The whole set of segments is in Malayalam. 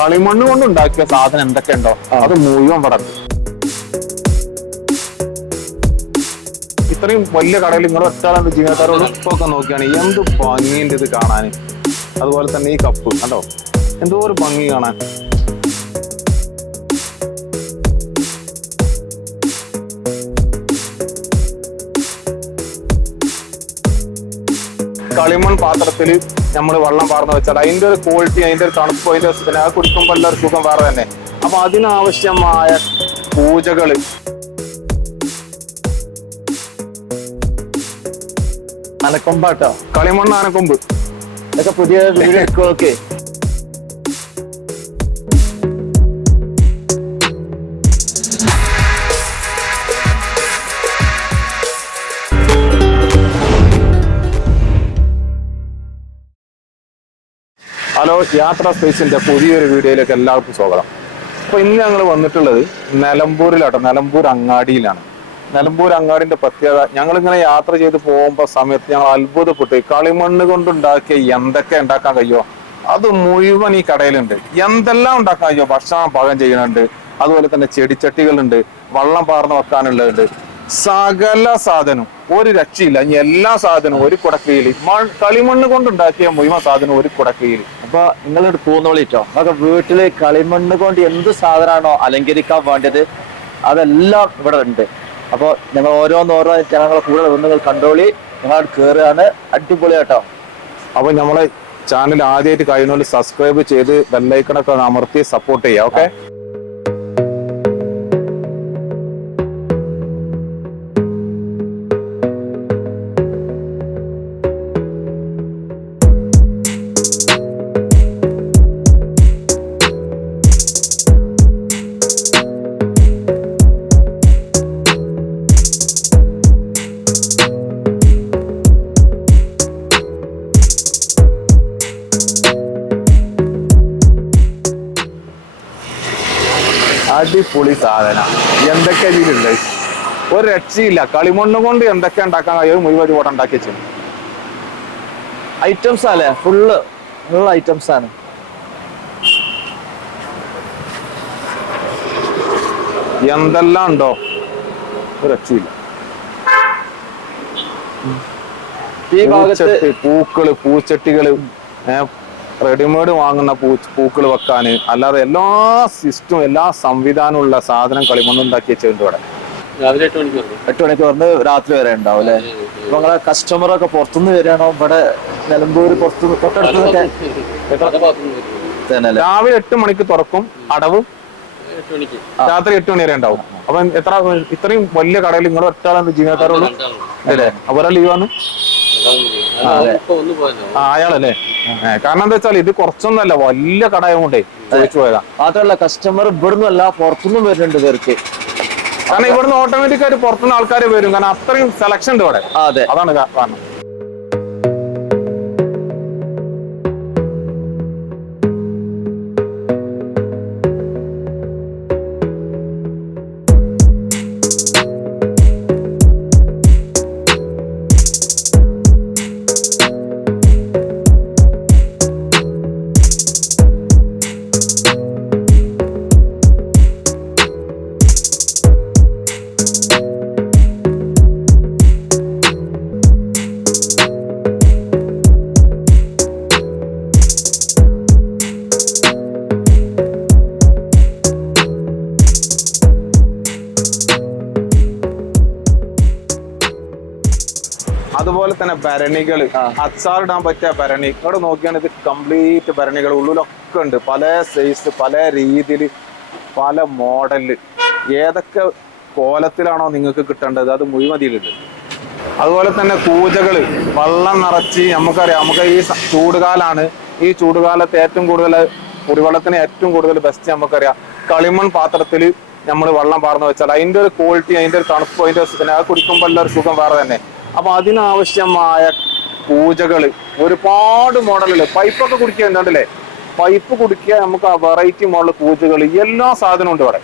കളിമണ്ണ് കൊണ്ട് ഉണ്ടാക്കിയ സാധനം എന്തൊക്കെ ഉണ്ടോ അത് മുഴുവൻ ഇവിടെ ഉണ്ട്. ഇത്രയും വലിയ കടയിൽ നിങ്ങൾ ഒറ്റാളെ ജീവനക്കാരോട് ഇപ്പൊക്കെ നോക്കിയാണ് എന്ത് ഭംഗിയുണ്ട് ഇത് കാണാൻ. അതുപോലെ തന്നെ ഈ കപ്പ് കണ്ടോ, എന്തോ ഒരു ഭംഗി കാണാൻ. കളിമൺ പാത്രത്തിൽ നമ്മൾ വെള്ളം പാർന്ന് വെച്ചാൽ അതിന്റെ ഒരു ക്വാളിറ്റി, അതിന്റെ ഒരു തണുപ്പ്, അതിന്റെ പിന്നെ കുടിക്കുമ്പോൾ ഉള്ള ഒരു സുഖം വേറെ തന്നെ. അപ്പൊ അതിനാവശ്യമായ പൂജകള് അനക്കൊമ്പാട്ടോ, കളിമണ്ണ് ആനക്കൊമ്പ് ഇതൊക്കെ പുതിയ വീടുകളൊക്കെ. ഹലോ, യാത്ര സ്പേസിന്റെ പുതിയൊരു വീഡിയോയിലേക്ക് എല്ലാവർക്കും സ്വാഗതം. അപ്പൊ ഇന്ന് ഞങ്ങൾ വന്നിട്ടുള്ളത് നിലമ്പൂരിലാട്ടോ, നിലമ്പൂർ അങ്ങാടിയിലാണ്. നിലമ്പൂർ അങ്ങാടിന്റെ പ്രത്യേകത, ഞങ്ങളിങ്ങനെ യാത്ര ചെയ്ത് പോകുമ്പോ സമയത്ത് ഞങ്ങൾ അത്ഭുതപ്പെട്ട് കളിമണ്ണ് കൊണ്ടുണ്ടാക്കിയ എന്തൊക്കെ ഉണ്ടാക്കാൻ കഴിയോ അത് മുഴുവൻ ഈ കടയിലുണ്ട്. എന്തെല്ലാം ഉണ്ടാക്കാൻ കഴിയോ, ഭക്ഷണം പാകം ചെയ്യുന്നുണ്ട്, അതുപോലെ തന്നെ ചെടിച്ചട്ടികളുണ്ട്, വെള്ളം പാർന്ന് വെക്കാനുള്ളതുണ്ട്, സകല സാധനവും ഒരു രക്ഷയില്ല. ഇനി എല്ലാ സാധനവും ഒരു കുടക്കീയിൽ, കളിമണ്ണ് കൊണ്ടുണ്ടാക്കിയ മുഴുവൻ സാധനം ഒരു കുടക്കീയിൽ. അപ്പൊ നിങ്ങളോട് പൂന്നോളിട്ടോ, നമുക്ക് വീട്ടില് കളിമണ്ണ് കൊണ്ട് എന്ത് സാധനമാണോ അലങ്കരിക്കാൻ വേണ്ടത് അതെല്ലാം ഇവിടെ ഉണ്ട്. അപ്പൊ ഞങ്ങൾ ഓരോന്നോരോ ഞങ്ങളെ കൂടെ നിങ്ങൾ കണ്ടോളി, ഞങ്ങൾ കയറുകയാണ്. അടിപൊളിയാട്ടോ. അപ്പൊ നമ്മളെ ചാനൽ ആദ്യമായിട്ട് കഴിയുന്നവർ സബ്സ്ക്രൈബ് ചെയ്ത് ബെല്ലൈക്കണൊക്കെ അമർത്തി സപ്പോർട്ട് ചെയ്യാം. ഓക്കെ, അടിപൊളി സാധന. എന്തൊക്കെ ഇതിലുണ്ട്, ഒരു രക്ഷയില്ല. കളിമണ്ണ് കൊണ്ട് എന്തൊക്കെ ഉണ്ടാക്കാൻ കഴിയും മുഴുവൻ ഇവിടെ ഉണ്ടാക്കി വെച്ചു. ഐറ്റംസ് അല്ലേ, ഫുള്ള് ഐറ്റംസ് ആണ്. എന്തെല്ലാം ഉണ്ടോ, ഒരു രക്ഷയില്ല. ഈ ഭാഗത്ത് പൂക്കള്, പൂച്ചട്ടികള്, റെഡിമെയ്ഡ് വാങ്ങുന്ന പൂക്കൾ വെക്കാന്, അല്ലാതെ എല്ലാ സിസ്റ്റവും എല്ലാ സംവിധാനമുള്ള സാധനം കളിമണ്ണ് ഉണ്ടാക്കി വെച്ചിട്ടുണ്ട് ഇവിടെ. രാവിലെ 8 മണിക്ക് പറഞ്ഞ് രാത്രി വരെ ഉണ്ടാവും അല്ലെ. അപ്പൊ നിങ്ങളെ കസ്റ്റമർ ഒക്കെ പുറത്തുനിന്ന് വരികയാണോ? ഇവിടെ നിലമ്പൂര് പുറത്തുനിന്ന് തൊട്ടടുത്തൊക്കെ രാവിലെ 8 മണിക്ക് തുറക്കും, അടവും രാത്രി 8 മണി വരെ ഉണ്ടാവും. അപ്പൊ എത്ര ഇത്രയും വലിയ കടയിൽ നിങ്ങൾ ഒറ്റാളെ ജീവനക്കാരോട് അല്ലേ? അവരെ ലീവാണ് അയാളല്ലേ? കാരണം എന്താ വെച്ചാൽ ഇത് കുറച്ചൊന്നല്ല, വലിയ കടയായോണ്ടേ ചോദിച്ചു പോയതാ. മാത്രമല്ല കസ്റ്റമർ ഇവിടുന്ന് അല്ല പുറത്തുനിന്നും വരുന്നുണ്ട് പേർക്ക്. കാരണം ഇവിടുന്ന് ഓട്ടോമാറ്റിക് ആയിട്ട് പുറത്തുനിന്ന് ആൾക്കാർ വരും, കാരണം അത്രയും സെലക്ഷൻ ഉണ്ട് ഇവിടെ. അതെ, അതാണ് കാരണം. അതുപോലെ തന്നെ ഭരണികൾ, അച്ചാറിടാൻ പറ്റിയ ഭരണി ഇവിടെ നോക്കിയാണ്. ഇത് കംപ്ലീറ്റ് ഭരണികൾ ഉള്ളിലൊക്കെ ഉണ്ട്, പല സൈസ്, പല രീതിയിൽ, പല മോഡലില്. ഏതൊക്കെ കോലത്തിലാണോ നിങ്ങൾക്ക് കിട്ടേണ്ടത് അത് മുഴുവതിയിലുണ്ട്. അതുപോലെ തന്നെ പൂജകള്, വെള്ളം നിറച്ച്, നമുക്കറിയാം നമുക്ക് ഈ ചൂടുകാലാണ്, ഈ ചൂടുകാലത്ത് ഏറ്റവും കൂടുതൽ കുടിവെള്ളത്തിന് ഏറ്റവും കൂടുതൽ ബെസ്റ്റ് നമുക്കറിയാം കളിമൺ പാത്രത്തിൽ നമ്മൾ വെള്ളം പാർന്ന് വെച്ചാൽ അതിന്റെ ഒരു ക്വാളിറ്റി, അതിന്റെ ഒരു തണുപ്പ്, അതിന്റെ പിന്നെ കുടിക്കുമ്പോൾ ഉള്ള ഒരു സുഖം വേറെ തന്നെ. അപ്പൊ അതിനാവശ്യമായ പൂജകള് ഒരുപാട് മോഡലുകൾ. പൈപ്പൊക്കെ കുടിക്കുക എന്താണ്ടല്ലേ, പൈപ്പ് കുടിക്കുക, നമുക്ക് ആ വെറൈറ്റി മോഡൽ പൂജകൾ, എല്ലാ സാധനവും ഉണ്ട് ഇവിടെ.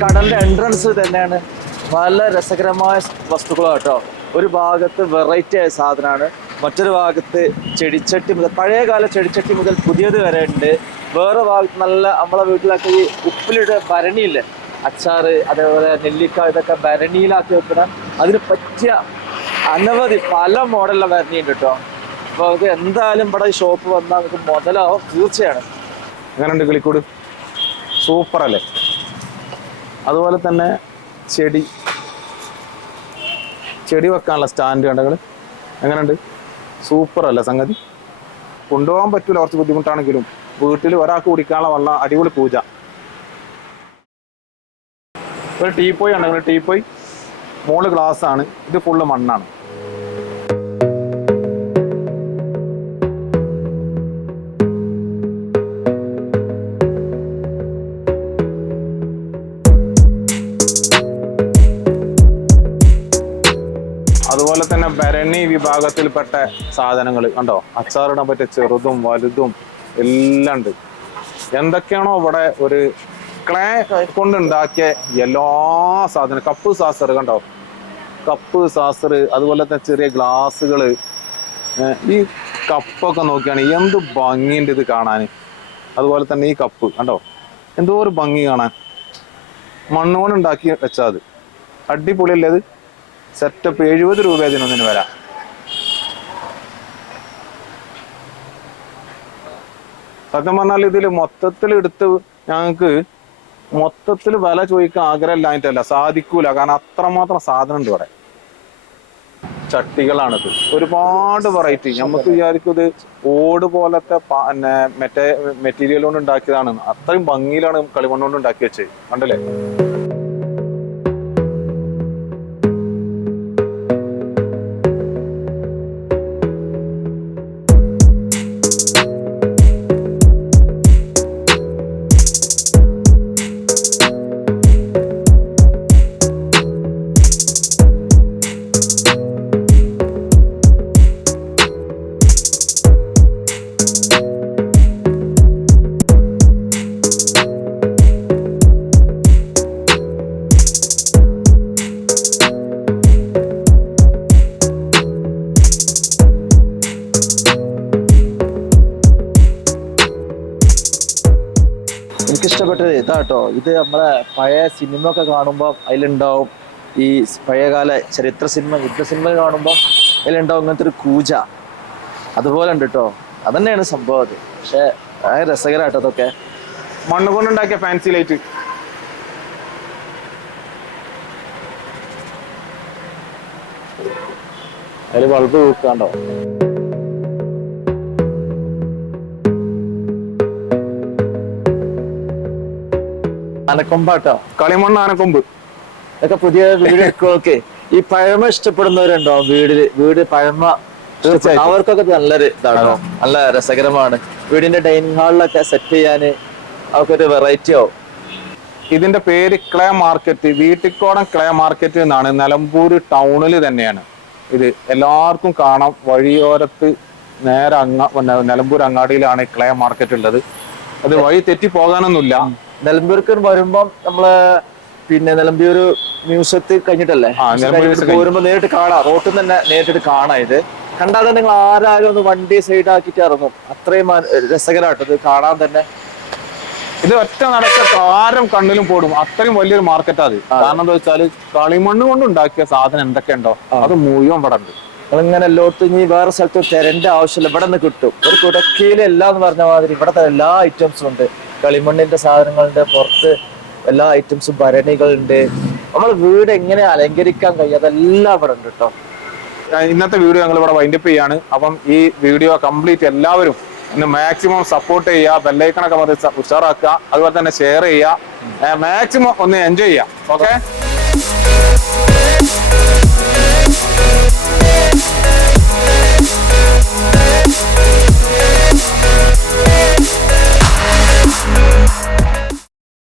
കടലിന്റെ എൻട്രൻസ് തന്നെയാണ്. നല്ല രസകരമായ വസ്തുക്കളാണ് കേട്ടോ. ഒരു ഭാഗത്ത് വെറൈറ്റി ആയ സാധനമാണ്, മറ്റൊരു ഭാഗത്ത് ചെടിച്ചട്ടി മുതൽ പഴയകാല ചെടിച്ചട്ടി മുതൽ പുതിയത് വരെ ഉണ്ട്. വേറെ ഭാഗത്ത് നല്ല നമ്മളെ വീട്ടിലൊക്കെ ഈ ഉപ്പിലിട്ട് ഭരണിയില്ലേ, അച്ചാറ് അതേപോലെ നെല്ലിക്ക ഇതൊക്കെ ഭരണിയിലാക്കി വെക്കണം. അതിന് പറ്റിയ അനവധി പല മോഡലിലെ ഭരണിയുണ്ട് കേട്ടോ. അപ്പോൾ നമുക്ക് എന്തായാലും ഇവിടെ ഈ ഷോപ്പ് വന്നാൽ നമുക്ക് മുതലാവും തീർച്ചയാണ്. എങ്ങനെയുണ്ട് കിളിക്കൂട്? സൂപ്പർ അല്ലേ? അതുപോലെ തന്നെ ചെടി വെക്കാനുള്ള സ്റ്റാൻഡ് കണ്ടങ്ങൾ എങ്ങനെയുണ്ട്? സൂപ്പർ അല്ലേ സംഗതി? കൊണ്ടുപോകാൻ പറ്റൂല, കുറച്ച് ബുദ്ധിമുട്ടാണെങ്കിലും വീട്ടിൽ ഒരാൾക്ക് കുടിക്കാനുള്ള വെള്ളം അടിപൊളി പൂജ. ഒരു ടീപ്പോയി ആണ്, ടീപ്പോയി മോള് ഗ്ലാസ് ആണ്, ഇത് ഫുള്ള് മണ്ണാണ്. അതുപോലെ തന്നെ ഭരണി വിഭാഗത്തിൽപ്പെട്ട സാധനങ്ങൾ കണ്ടോ, അച്ചാറിടാൻ പറ്റിയ ചെറുതും വലുതും എല്ലാം ഉണ്ട്. എന്തൊക്കെയാണോ ഇവിടെ ഒരു ക്ലേ കൊണ്ടുണ്ടാക്കിയ എല്ലാ സാധനം, കപ്പ് സാസർ കണ്ടോ, കപ്പ് സാസർ, അതുപോലെ തന്നെ ചെറിയ ഗ്ലാസ്സുകൾ. ഈ കപ്പൊക്കെ നോക്കിയാണ് എന്ത് ഭംഗിയുണ്ട് ഇത് കാണാൻ. അതുപോലെ തന്നെ ഈ കപ്പ് കണ്ടോ, എന്തോ ഒരു ഭംഗി കാണാൻ. മണ്ണുകൊണ്ട് ഉണ്ടാക്കി വെച്ചാൽ അത് അടിപൊളിയല്ലേ? അത് സെറ്റപ്പ് 70 രൂപ ഇതിനൊന്നിന് വരാം. സത്യം പറഞ്ഞാൽ ഇതിൽ മൊത്തത്തിൽ എടുത്ത് ഞങ്ങൾക്ക് മൊത്തത്തിൽ വില ചോദിക്കാൻ ആഗ്രഹമില്ലായിട്ടല്ല, സാധിക്കൂല. കാരണം അത്രമാത്രം സാധനം ഉണ്ട് ഇവിടെ. ചട്ടികളാണിത്, ഒരുപാട് വെറൈറ്റി. നമുക്ക് വിചാരിക്കും ഇത് ഓട് പോലത്തെ മറ്റേ മെറ്റീരിയൽ കൊണ്ട് ഉണ്ടാക്കിയതാണ്. അത്രയും ഭംഗിയിലാണ് കളിമണ്ണ് കൊണ്ട് ഉണ്ടാക്കി വെച്ചത്, കണ്ടല്ലേ? എനിക്കിഷ്ടപ്പെട്ടത് ഇതാട്ടോ. ഇത് നമ്മളെ പഴയ സിനിമ ഒക്കെ കാണുമ്പോൾ അതിലുണ്ടാവും ഈ പഴയകാല ചരിത്ര സിനിമ, യുദ്ധ സിനിമ കാണുമ്പോൾ അതിലുണ്ടാവും ഇങ്ങനത്തെ ഒരു കൂജ. അതുപോലെ ഉണ്ട് കേട്ടോ. അതന്നെയാണ് സംഭവം അത്. പക്ഷെ രസകരമായിട്ടോ അതൊക്കെ. മണ്ണ് കൊണ്ടുണ്ടാക്കിയ ഫാൻസി ലൈറ്റ്, അതിൽ ബൾബ് വെക്കാണ്ടോ. ആനക്കൊമ്പാട്ടോ, കളിമണ്ണ് ആനക്കൊമ്പ്. ഇതൊക്കെ പുതിയ വീടുകൾക്ക് ഈ പഴമ ഇഷ്ടപ്പെടുന്നവരുണ്ടോ? വീട് പഴമ അവർക്കൊക്കെ നല്ലൊരു ഇതാണോ, നല്ല രസകരമാണ്. വീടിന്റെ ഡൈനിങ് ഹാളിലൊക്കെ സെറ്റ് ചെയ്യാന് അവർക്കൊരു വെറൈറ്റി ആവും. ഇതിന്റെ പേര് ക്ലേ മാർക്കറ്റ്, വീട്ടിക്കോടം ക്ലേ മാർക്കറ്റ് എന്നാണ്. നിലമ്പൂർ ടൗണിൽ തന്നെയാണ് ഇത്. എല്ലാവർക്കും കാണാം. വഴിയോരത്ത് നേരെ നിലമ്പൂർ അങ്ങാടിയിലാണ് ക്ലേ മാർക്കറ്റ് ഉള്ളത്. അത് വഴി തെറ്റി പോകാനൊന്നുമില്ല. നിലമ്പൂർക്ക് വരുമ്പം നമ്മള് നിലമ്പൂർ മ്യൂസിയത്തിൽ കഴിഞ്ഞിട്ടല്ലേ പോരുമ്പോ നേരിട്ട് കാണാം. റോട്ടിൽ തന്നെ നേരിട്ട് കാണാം. ഇത് കണ്ടാൽ തന്നെ നിങ്ങൾ ആരാരും ഒന്ന് വണ്ടി സൈഡ് ആക്കിയിട്ട് ഇറങ്ങും. അത്രയും രസകരമായിട്ടത് കാണാൻ തന്നെ. ഇത് ഒറ്റ നടക്ക ആരും കണ്ണിലും പോടും. അത്രയും വലിയൊരു മാർക്കറ്റാ അത്. കാരണം എന്താ വെച്ചാല് കളിമണ്ണ് കൊണ്ട് ഉണ്ടാക്കിയ സാധനം എന്തൊക്കെയുണ്ടോ അത് മുഴുവൻ ഇവിടെ ഉണ്ട്. നിങ്ങളിങ്ങനെ എല്ലായിടത്തും ഇനി വേറെ സ്ഥലത്ത് തരേണ്ട ആവശ്യമില്ല, ഇവിടെ നിന്ന് കിട്ടും. ഒരു കുടക്കയില് എല്ലാം എന്ന് പറഞ്ഞ മാതിരി ഇവിടത്തെ എല്ലാ ഐറ്റംസും ഉണ്ട്. കളിമണ്ണിന്റെ സാധനങ്ങളുണ്ട്, പുറത്ത് എല്ലാ ഐറ്റംസും, ഭരണികളുണ്ട്. നമ്മൾ വീട് എങ്ങനെ അലങ്കരിക്കാൻ കഴിയും അതെല്ലാം ഇവിടെ ഉണ്ട് കേട്ടോ. ഇന്നത്തെ വീഡിയോ ഞങ്ങൾ ഇവിടെ വൈൻഡപ്പ് ചെയ്യാണ്. അപ്പം ഈ വീഡിയോ കംപ്ലീറ്റ് എല്ലാവരും ഒന്ന് മാക്സിമം സപ്പോർട്ട് ചെയ്യുക, ബെല്ലൈക്കണൊക്കെ പറഞ്ഞ് ഉഷാറാക്കുക, അതുപോലെ തന്നെ ഷെയർ ചെയ്യുക, മാക്സിമം ഒന്ന് എൻജോയ് ചെയ്യുക. ഓക്കെ.